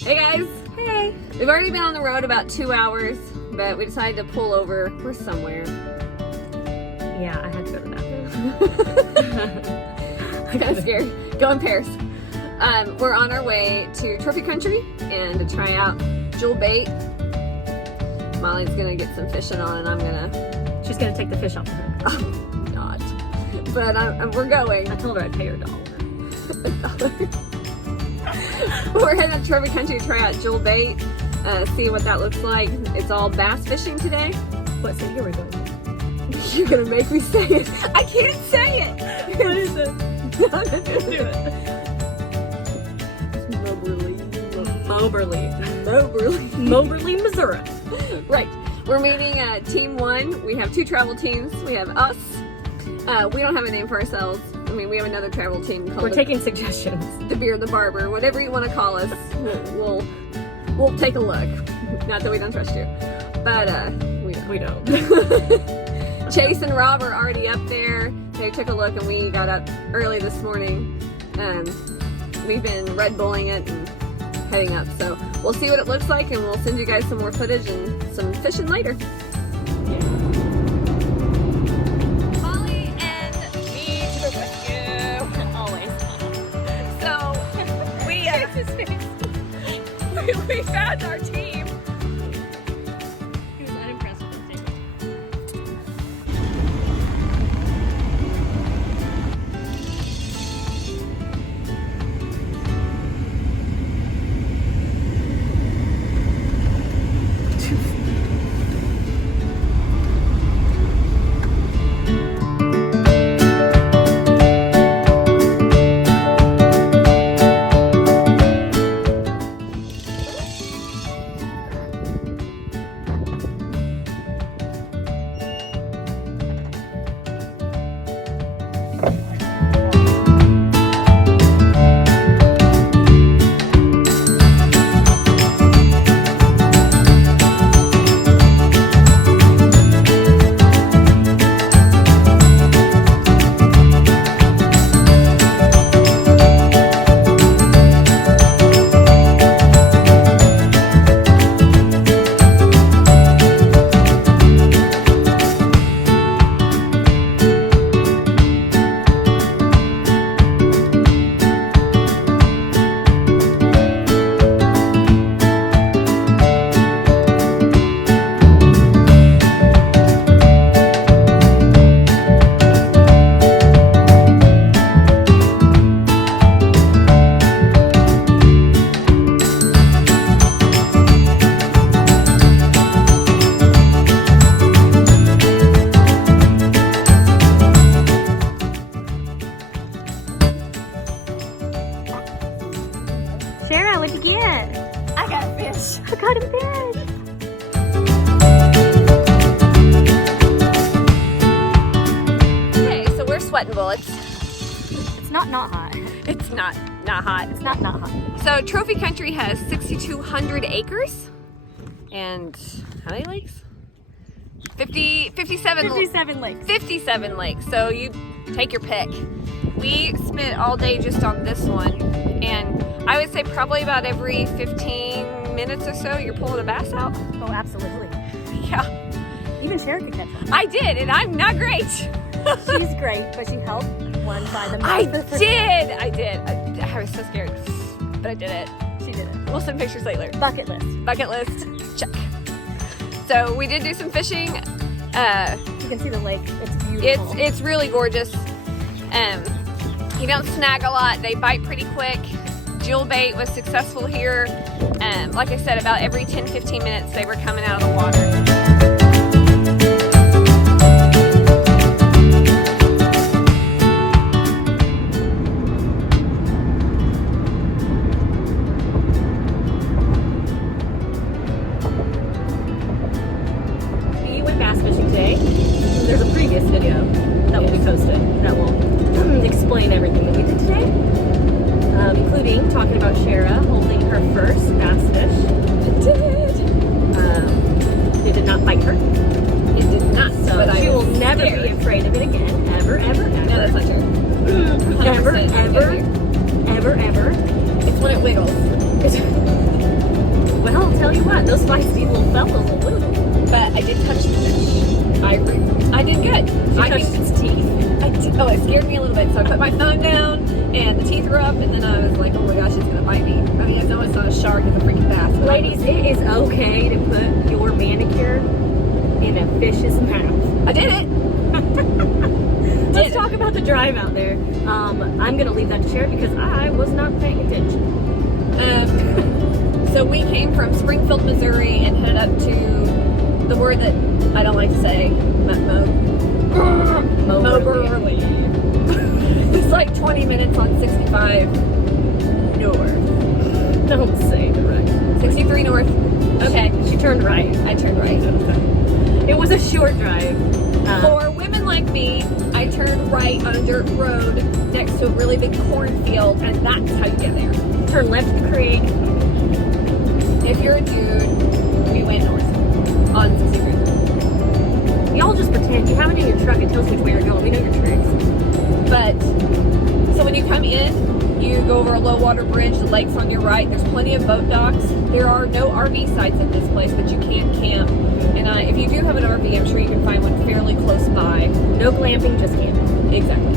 Hey guys! Hey! We've already been on the road about 2 hours, but we decided to pull over. We're somewhere. Yeah, I had to go to the bathroom. I'm kind of scared. Go in pairs. We're on our way to Trophy Country and to try out jewel bait. Molly's gonna get some fishing on, and I'm gonna... She's gonna take the fish off the hook. Oh, not. But we're going. I told her I'd pay her $1. We're heading to Trophy Country to try out jewel bait, see what that looks like. It's all bass fishing today. What city are we going to? You're gonna make me say it. I can't say it. What is it? No, Do it. Moberly, Missouri. Right. We're meeting Team 1. We have 2 travel teams. We have us. We don't have a name for ourselves. I mean, we have another travel team called... We're taking suggestions. The Beard, the Barber, whatever you want to call us. We'll take a look. Not that we don't trust you, but We don't. Chase and Rob are already up there. They took a look, and we got up early this morning. We've been Red Bulling it and heading up, so we'll see what it looks like, and we'll send you guys some more footage and some fishing later. Molly and me to the rescue. Always. So we found our team. He was unimpressed with the table. Sarah, what'd you get? I got a fish. I got a fish. Okay, so we're sweating bullets. It's not hot. It's not hot. It's not hot. So Trophy Country has 6,200 acres, and how many lakes? 57 57 lakes. 57 lakes. So you take your pick. We spent all day just on this one, and I would say probably about every 15 minutes or so you're pulling a bass out. Oh, absolutely. Yeah, Even Sarah could catch one. I did, and I'm not great. She's great, but she helped one by the I mouth. did. I was so scared, but I did it. She did it. We'll send pictures later. Bucket list. Bucket list, check. So we did do some fishing. You can see the lake. It's beautiful. It's really gorgeous. You don't snag a lot. They bite pretty quick. Jewel bait was successful here. Like I said, about every 10-15 minutes they were coming out of the water. Bass fishing today. There's a previous video that will be posted that will explain everything that we did today, including talking about Shara holding her first bass fish. It did not bite her. It did not. So but she will never be afraid of it again. Ever, ever, ever. No, that's not true. Ever, ever, ever, ever. It's when it wiggles. those feisty little fellows will lose. But I did touch the fish. I did good. I touched its teeth. Oh, it scared me a little bit, so I put my phone down, and the teeth were up, and then I was like, oh my gosh, it's gonna bite me. I mean, I know it's not a shark, it's a freaking bass. Ladies, it is okay to put your manicure in a fish's mouth. I did it. Let's talk about the drive out there. I'm gonna leave that to Sharon because I was not paying attention. So we came from Springfield, Missouri, and headed up to the word that I don't like to say, Moberly. It's like 20 minutes on 65 north. Don't say the right. 63 north. Okay. She turned right. I turned right. It was a short drive. For women like me, I turned right on a dirt road next to a really big cornfield, and that's how you get there. Turn left to the creek. If you're a dude, we went north on 63. Y'all just pretend. You have it in your truck. It tells you which way you're going. We know your tricks. But, so when you come in, you go over a low water bridge, the lake's on your right, there's plenty of boat docks. There are no RV sites in this place, but you can camp. And if you do have an RV, I'm sure you can find one fairly close by. No glamping, just camping. Exactly.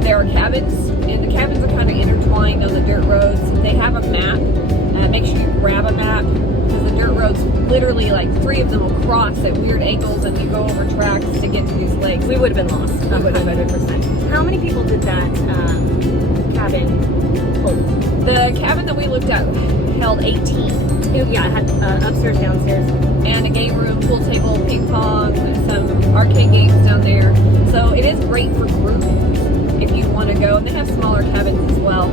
There are cabins, and the cabins are kind of intertwined on the dirt roads. They have a map. Make sure you grab a map, because the dirt roads, literally like 3 of them will cross at weird angles, and you go over tracks to get to these lakes. We would have been lost. 100%. How many people did that cabin hold? The cabin that we looked at held 18. Yeah, it had upstairs, downstairs. And a game room, pool table, ping pong, some arcade games down there. So it is great for groups if you want to go. And they have smaller cabins as well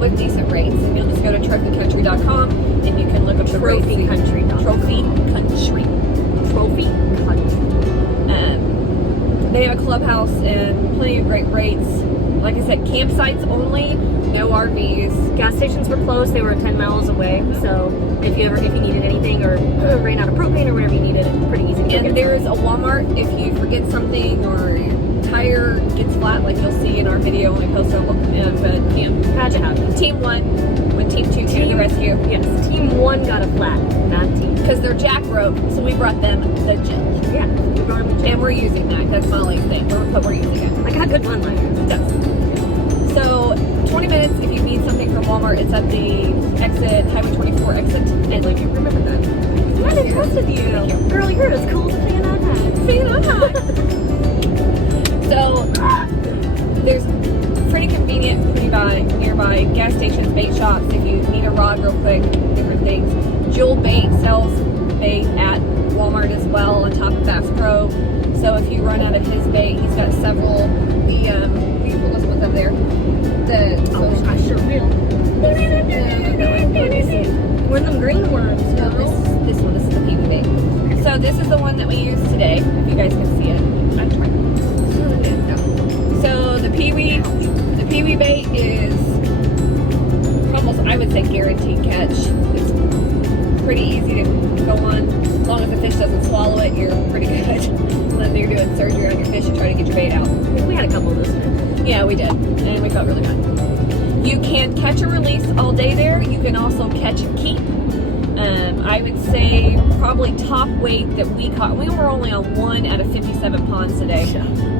with decent rates. And you'll just go to trophycountry.com and you can look up the rates. Trophycountry.com. Trophy Country. They have a clubhouse and plenty of great rates. Like I said, campsites only, no RVs. Gas stations were closed. They were 10 miles away. So if you needed anything or ran out of propane or whatever you needed, it's pretty easy to get. And there's a Walmart if you forget something or your tire gets flat, like you'll see in our video when we post our camp. How'd you have it? Team 1 when Team 2 came to the rescue. Yes, Team 1 got a flat, not Team 2. Because they're jack rope, so we brought them the gel. Yeah, we brought them the gel. And we're using that. That's Molly's thing. We're using it. I got good one-liners. It does. So 20 minutes if you need something from Walmart. It's at the exit, Highway 24 exit. And like you remember that. I'm impressed with you. Girl, you're as cool as a fan on high. Fan on high. So there's pretty convenient, nearby gas stations, bait shops if you need a rod real quick, different things. Jewel Bait sells bait at Walmart as well on top of Bass Pro. So if you run out of his bait, he's got several. You pull this one's up there. I sure will. We're them green worms. No, this one. This is the peewee bait. So this is the one that we use today. If you guys can see it, I'm trying. So the peewee bait is almost, I would say, guaranteed catch. It's pretty easy to go on. As long as the fish doesn't swallow it, you're pretty good. Then you're doing surgery on your fish and try to get your bait out. We had a couple of those fish. Yeah, we did, and we felt really good. You can catch and release all day there. You can also catch and keep. I would say probably top weight that we caught. We were only on 1 out of 57 ponds today.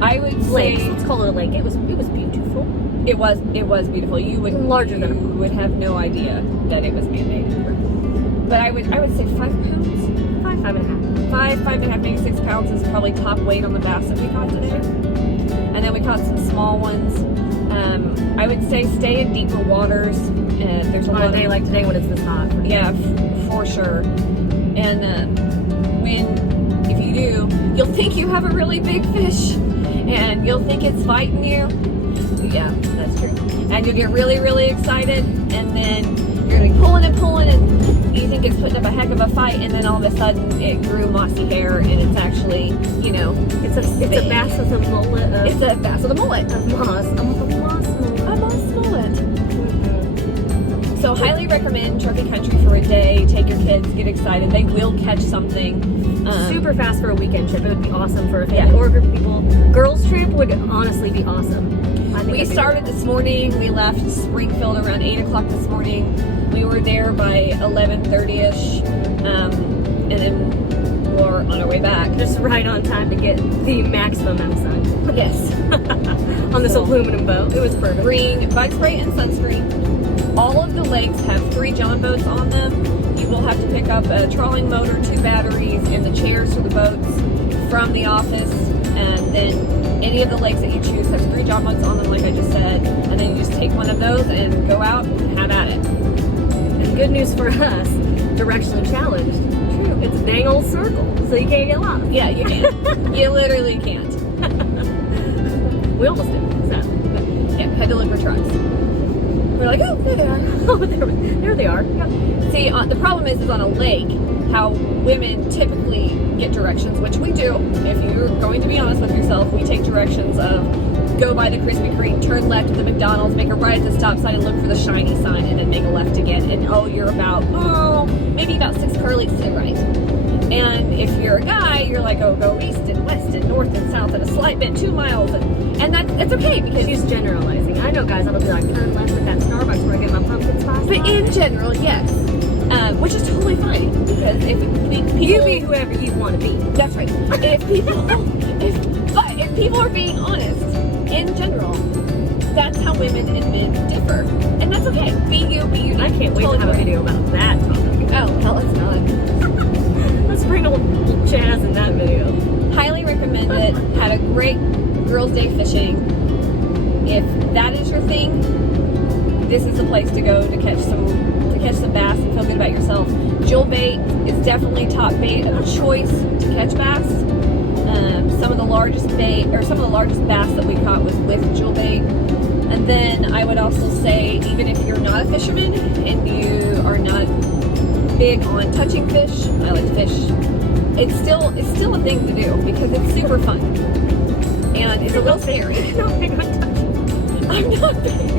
I would say let's call it a lake. It was beautiful. It was beautiful. You would larger than a pool. Would have no idea that it was man-made. But I would say 5 pounds. 5.5, maybe 6 pounds is probably top weight on the bass that we caught this year. And then we caught some small ones. I would say stay in deeper waters. And there's a lot of day like today when it's this hot. Yeah, for sure. And if you do, you'll think you have a really big fish, and you'll think it's fighting you. Yeah, that's true. And you'll get really, really excited, and then you're gonna be pulling, and you think it's putting up a heck of a fight, and then all of a sudden it grew mossy hair, and it's actually, it's a bass with a mullet. It's a bass with a mullet. A moss mullet. A moss mullet. So highly recommend Trophy Country for a day. Take your kids, get excited. They will catch something. Super fast for a weekend trip. It would be awesome for a family or a group of people. Girls trip would honestly be awesome. I think we started this morning. We left Springfield around 8 o'clock this morning. We were there by 11:30ish, and then we're on our way back. Just right on time to get the maximum M sun. Yes. On this aluminum boat. It was perfect. Bring bug spray and sunscreen. All of the lakes have 3 John boats on them. You will have to pick up a trolling motor, 2 batteries, and the chairs for the boats from the office. And then any of the lakes that you choose have 3 John boats on them, like I just said. And then you just take one of those and go out and have at it. And good news for us, directionally challenged. True. It's a dang old circle, so you can't get lost. Yeah, you can't. You literally can't. We almost did, so. Yeah, had to look for trucks. We're like, oh, there they are. Oh, there they are. Yep. See, the problem is on a lake, how women typically get directions, which we do. If you're going to be honest with yourself, we take directions of go by the Krispy Kreme, turn left at the McDonald's, make a right at the stop sign, and look for the shiny sign, and then make a left again. And you're about, maybe about 6 car lengths to the right. And if you're a guy, you're like, go east and west and north and south and a slight bit 2 miles. And that's okay because she's generalizing. I know guys that'll be like, turn left at that Starbucks where I get my pumpkin spice. But in general, yes. Which is totally fine because if people, you be whoever you want to be. That's right. If people are being honest, in general, that's how women and men differ, and that's okay. Be you, be you. I can't wait to have a video about that topic. Oh, hell, it's not. Let's bring old Chaz in that video. Highly recommend it. Had a great girls' day fishing. If that is your thing, this is the place to go to catch some bass and feel good about yourself. Jewel bait is definitely top bait of choice to catch bass. Some of the largest bass that we caught was with jewel bait. And then I would also say, even if you're not a fisherman and you are not big on touching fish, I like to fish. It's still a thing to do because it's super fun and it's a little scary. You're not big on touching. I'm not big.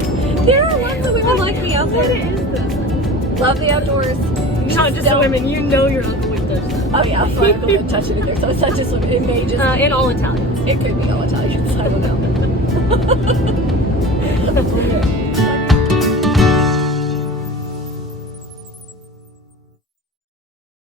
There are lots of women like me out there. What is this? Love the outdoors. Not just the women, you know your uncle with those. Oh yeah, my uncle would touch it in there, so it's not just women. It may just and all Italians. It could be all Italians. I don't know.